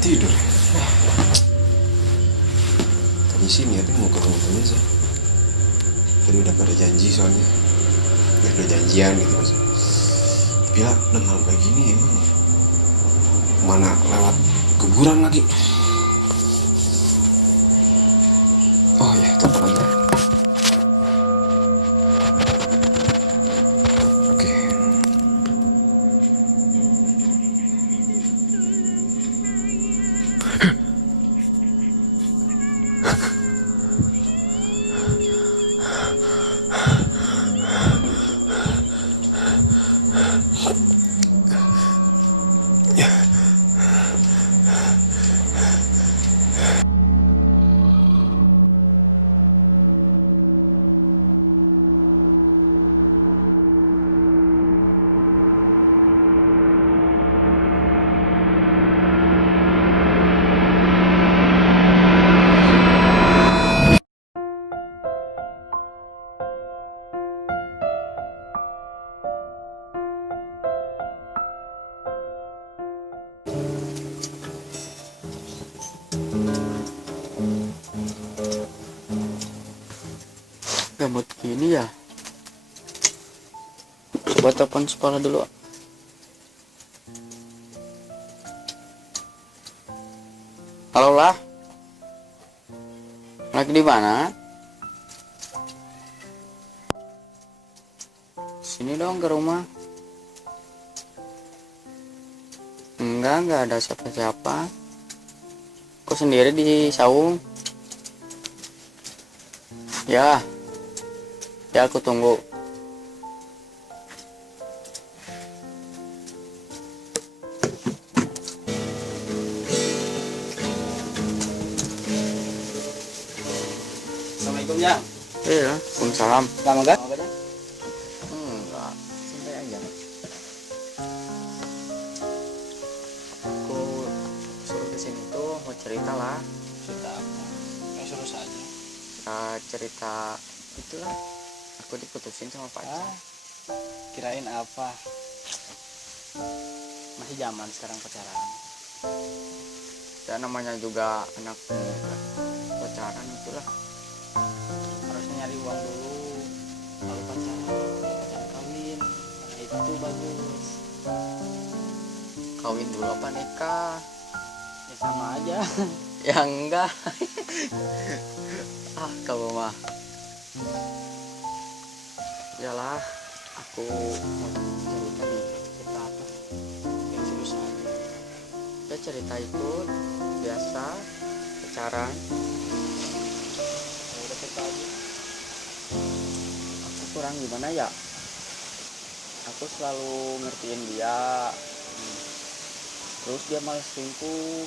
tidur. Tadi sih niatnya mau ke rumah temen sih. Tadi udah pada janji soalnya. Ya udah janjian gitu mas. Tapi ya udah malam kayak gini emang mana lewat kuburan lagi. Oh ya, telepon aja. Oke. Gabut gini ya. Coba telepon sekolah dulu. Halo lah. Lagi di mana? Sini dong ke rumah. Enggak ada siapa-siapa. Aku sendiri di saung. Ya, aku tunggu. Assalamualaikum ya. Iya, Waalaikumsalam. Lama gak? Enggak, Santai aja. aku suruh kesini tuh mau cerita lah. Cerita apa? Suruh saja. Cerita itulah. Aku diputusin sama pacar. Kirain apa? Masih zaman sekarang pacaran. Ya namanya juga anak muda. Pacaran itulah. Harusnya nyari uang dulu. Lalu pacaran kawin. Nah, itu bagus. Kawin dulu apa nikah? Ya sama aja. Ya enggak. Kalau mah. Yalah, aku mau cerita nih. Cerita apa? Yang serius aja. Ya cerita itu biasa pacaran. Ya udah cerita aja. Aku kurang gimana ya? Aku selalu ngertiin dia. Terus dia malah selingkuh.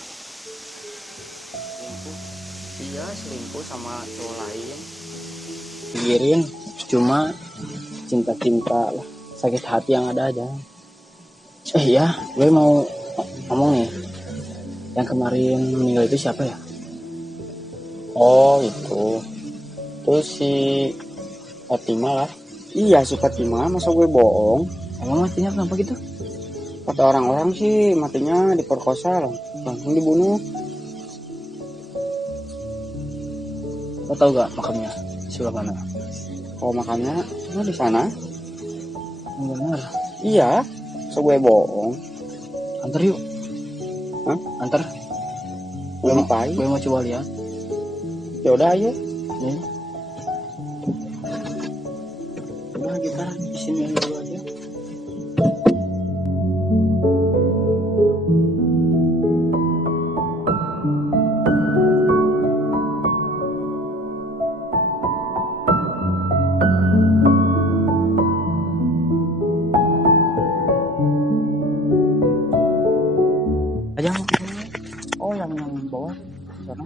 Selingkuh. Iya, selingkuh sama cowok lain. Pikirin, cuma cinta-cinta lah, sakit hati yang ada aja. Iya, gue mau ngomong nih. Yang kemarin meninggal itu siapa ya? Oh itu. Terus si Fatima lah. Iya, si Fatima, masa gue bohong? Emang matinya kenapa gitu? Kata orang-orang sih matinya diperkosa langsung dibunuh. Lo tau gak makamnya sebelah mana? Oh, makamnya di sana? Bener. Iya, masa gue bohong? Antar yuk. Hah? Antar. Gue ngapain? Gue mau coba lihat. Ya udah ayo. Nih. Udah kita di sini dulu aja. Aja. Oh, yang bawah sana.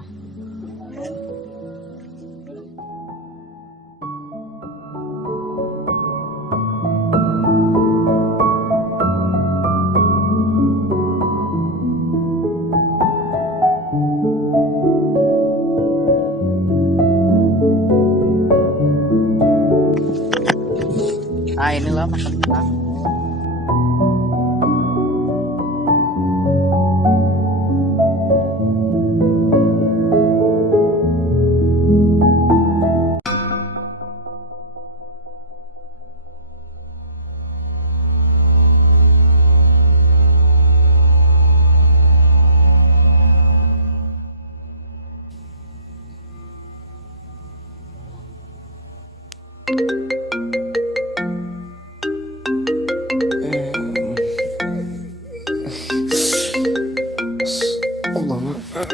Nah inilah makam kita. Allah Akbar.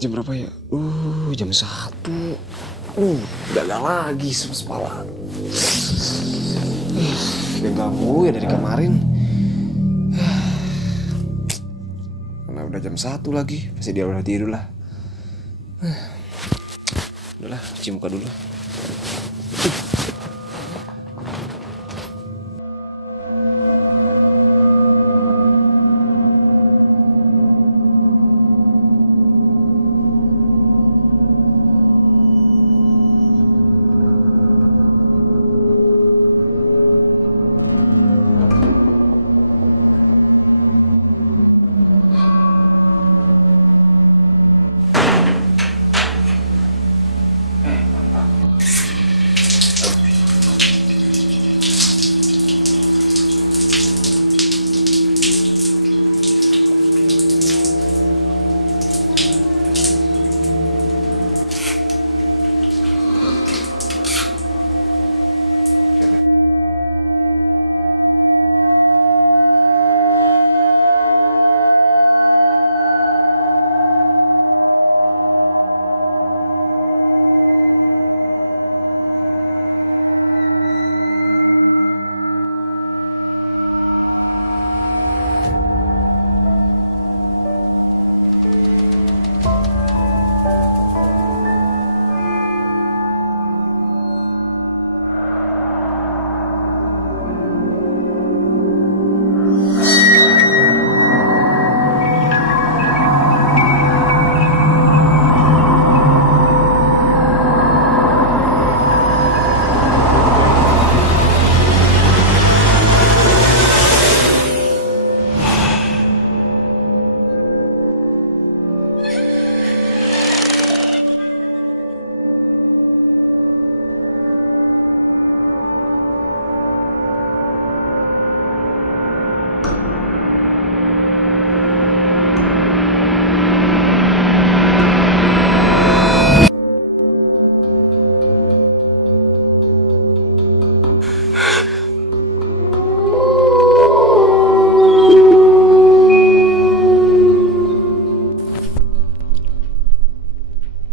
Jam berapa ya? Jam 1. Gagal lagi sepala. Gagal gue dari kemarin. Karena udah jam 1 lagi, pasti dia udah tidur lah. Udahlah, cuci muka dulu.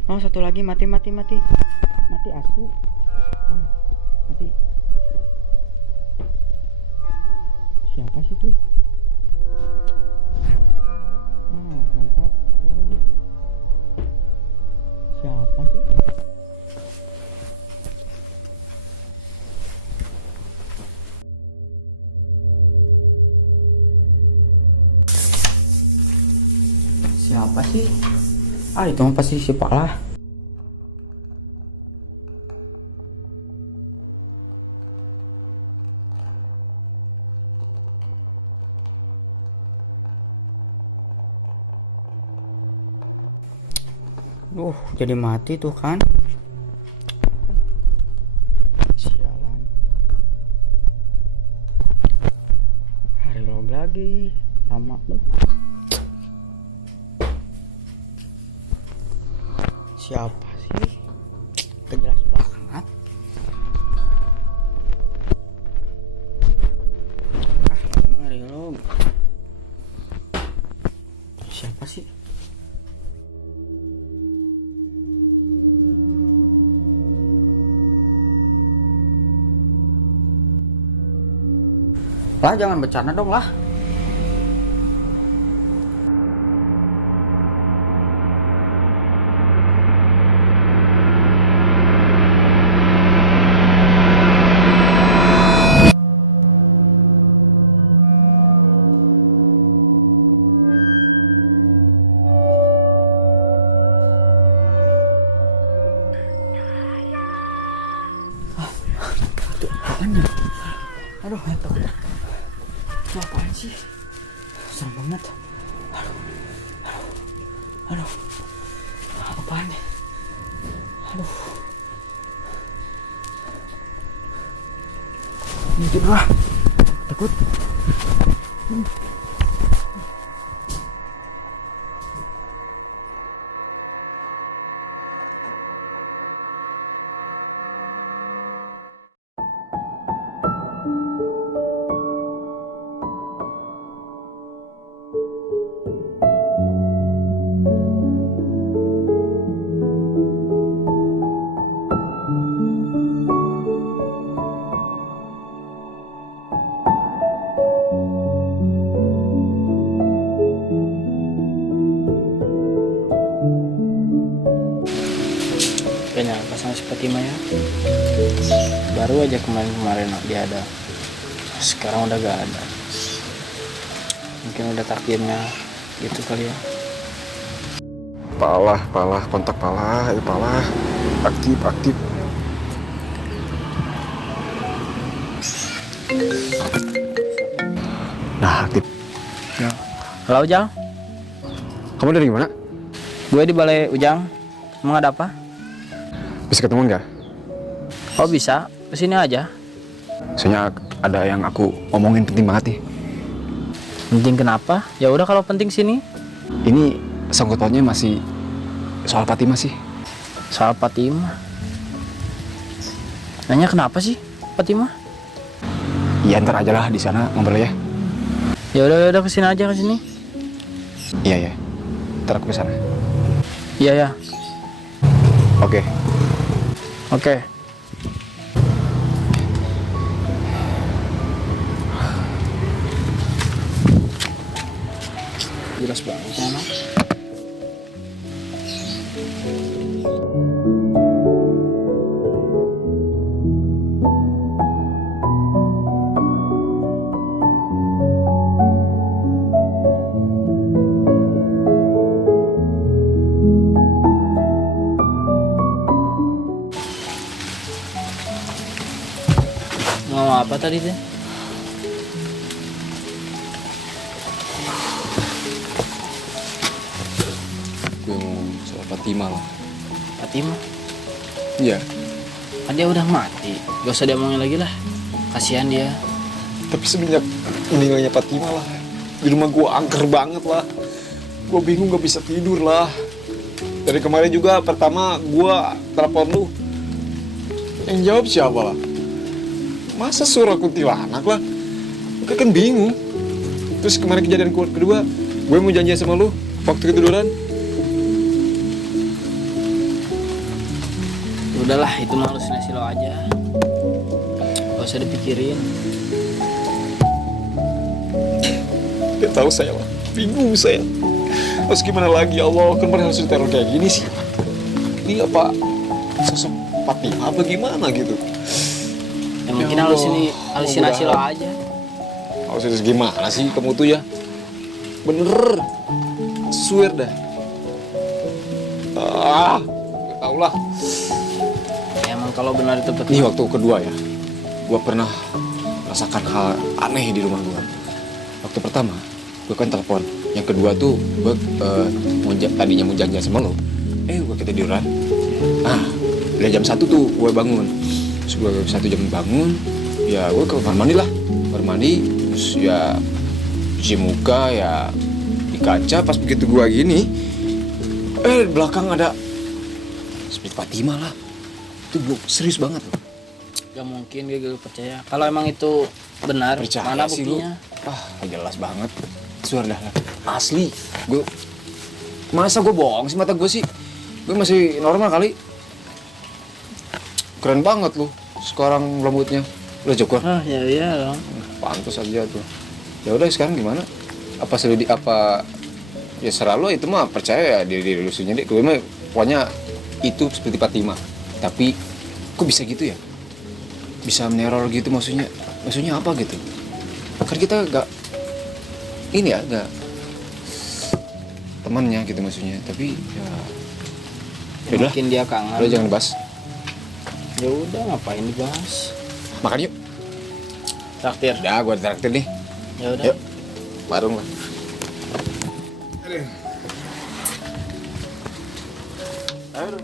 Oh, satu lagi mati asu. Mati. Siapa sih tuh? Mantap. Siapa sih? Siapa sih? Itu mah pasti si Pala. Jadi mati tuh kan. Sialan. Reload lagi. Lama tuh. Siapa sih? Kejelas banget. Mari lo. Siapa sih? Lah jangan bercanda dong lah. Aduh, takut. Ngapain sih? Serem banget. Aduh. Apaan nih? Aduh. Mikir lah. Takut. Gak nyangka sama si Fatima ya. Baru aja kemarin dia ada, sekarang udah gak ada. Mungkin udah takdirnya gitu kali ya. Palah, kontak palah, palah. Aktif. Nah, aktif. Ya. Halo Ujang, Kamu dari mana? gue di Balai Ujang. Emang ada apa? Bisa ketemu nggak? Oh bisa, kesini aja. Soalnya ada yang aku omongin penting banget nih. Penting kenapa? Ya udah kalau penting sini. Ini sangkut pautnya masih soal Fatima sih. Soal Fatima. Nanya kenapa sih Fatima? Iya, ntar aja lah di sana ngobrol ya. Ya udah kesini aja kesini. Iya. Ntar aku kesana. Iya ya. Oke. Jelas banget ya, no? Mau apa tadi teh? Gue mau soal Fatima lah. Fatima? Iya. Kan dia udah mati. Gak usah diomongin lagi lah. Kasihan dia. Tapi semenjak meninggalnya Fatima lah, di rumah gue angker banget lah. Gue bingung gak bisa tidur lah. Dari kemarin juga pertama gue telepon lu, yang jawab siapa lah? Masa suara kuntilanak lah? Gue kan bingung. Terus kemarin kejadian kedua, gue mau janji sama lu waktu ketiduran. Udahlah, itu mah halusinasi lo aja. Gak usah dipikirin. Gak tahu saya lah, bingung saya. Terus gimana lagi, ya Allah, kan harus diteror kayak gini sih. Ini apa sosok Fatima apa gimana gitu? Ya mungkin Ya Allah, halusinasi lo aja. Halusinasi gimana sih kamu tuh ya? Bener, swear dah. Gak tau lah. Ya, emang kalau benar itu betul. Ini waktu kedua ya, gue pernah rasakan hal aneh di rumah gue. Waktu pertama, gue kan telepon. Yang kedua tuh, gue tadinya mau janjian sama lo. Gue ketiduran. Dari jam 1 tuh gue bangun. Terus gue 1 jam bangun, ya gue ke kamar mandi lah. Kamar mandi, terus ya cuci muka, ya di kaca. Pas begitu gue gini, di belakang ada seperti Fatima lah. Itu gue serius banget loh. Gak mungkin gue percaya. Kalau emang itu benar, Percaya mana sih buktinya? Jelas banget. Suara dah asli. Gue masa gue bohong sih mata gue sih. Gue masih normal kali. Keren banget lu. Sekarang rambutnya udah cukur. Iya dong. Pantas aja tuh. Ya udah sekarang gimana? Apa ya serah lu, itu mah percaya ya diri lu sendiri. Gue mah pokoknya itu seperti Fatima. Tapi kok bisa gitu ya? Bisa meneror gitu maksudnya? Maksudnya apa gitu? Kan kita gak temannya gitu maksudnya. Tapi ya udah, Mungkin dia kangen. udah jangan dibahas. Ya udah, ngapain dibahas? Makan yuk. Traktir. Udah, gue traktir nih. Ya udah. Yuk, warung lah. Aduh.